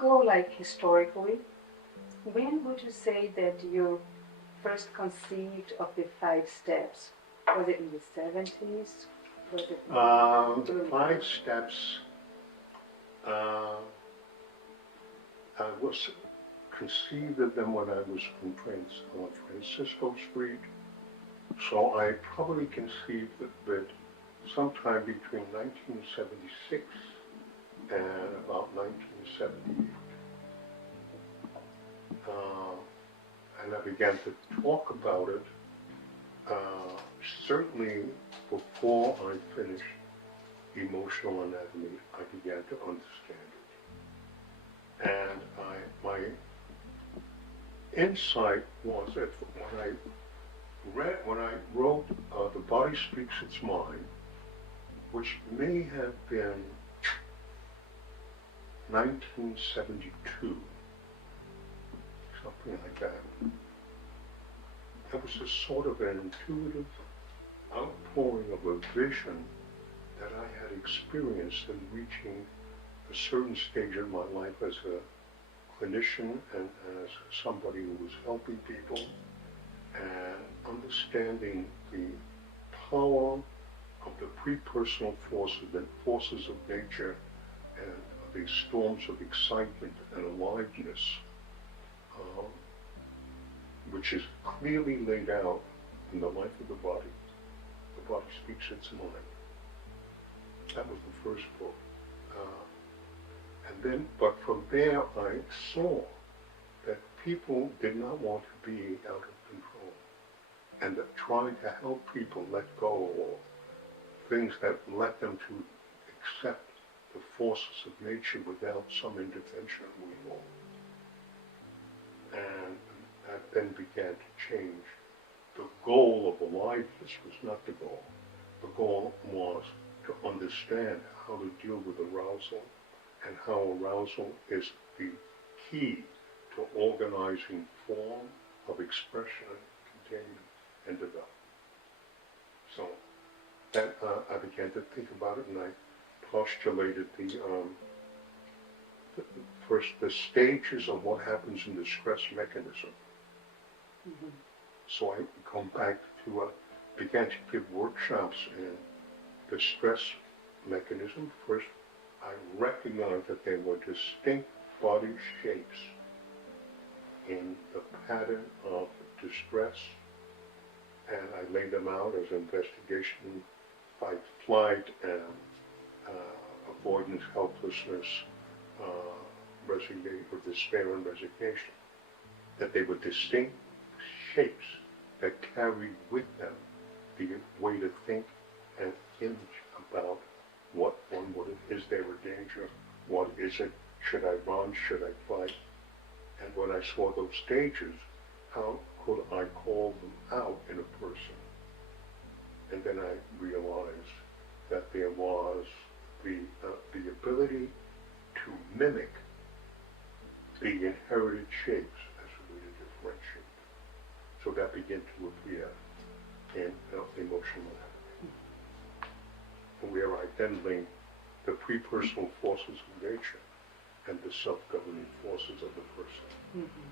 go like historically, when would you say that you first conceived of the 5 steps? Was it in the 70s? Was it the 5 steps, I was conceived of them when I was on Francisco Street. So I probably conceived of it sometime between 1976 and about 1978. And I began to talk about it certainly before I finished emotional anatomy. I began to understand it. And my insight was that when I wrote The Body Speaks Its Mind, which may have been 1972, something like that. It was a sort of an intuitive outpouring of a vision that I had experienced in reaching a certain stage in my life as a clinician and as somebody who was helping people and understanding the power of the pre-personal forces of nature and the storms of excitement and aliveness, which is clearly laid out in the life of the body. The Body Speaks Its Mind. That was the first book. But from there I saw that people did not want to be out of control, and that trying to help people let go of things that led them to accept the forces of nature without some intervention of will. And that then began to change. The goal of aliveness was not the goal. The goal was to understand how to deal with arousal, and how arousal is the key to organizing form of expression, containment, and development. So that I began to think about it, and I postulated the stages of what happens in the stress mechanism. Mm-hmm. So I come back to began to give workshops in the stress mechanism. First, I recognized that there were distinct body shapes in the pattern of distress, and I laid them out as investigation, fight, flight, and avoidance, helplessness, despair, and resignation. That they were distinct shapes that carried with them the way to think and image about what one would, is there a danger, what is it, should I run, should I fight? And when I saw those stages, how could I call them out in a person? And then I realized that there was the ability to mimic the inherited shapes as a way to differentiate. So that began to appear in emotional anatomy, where I then linked the pre-personal forces of nature and the self-governing forces of the person. Mm-hmm.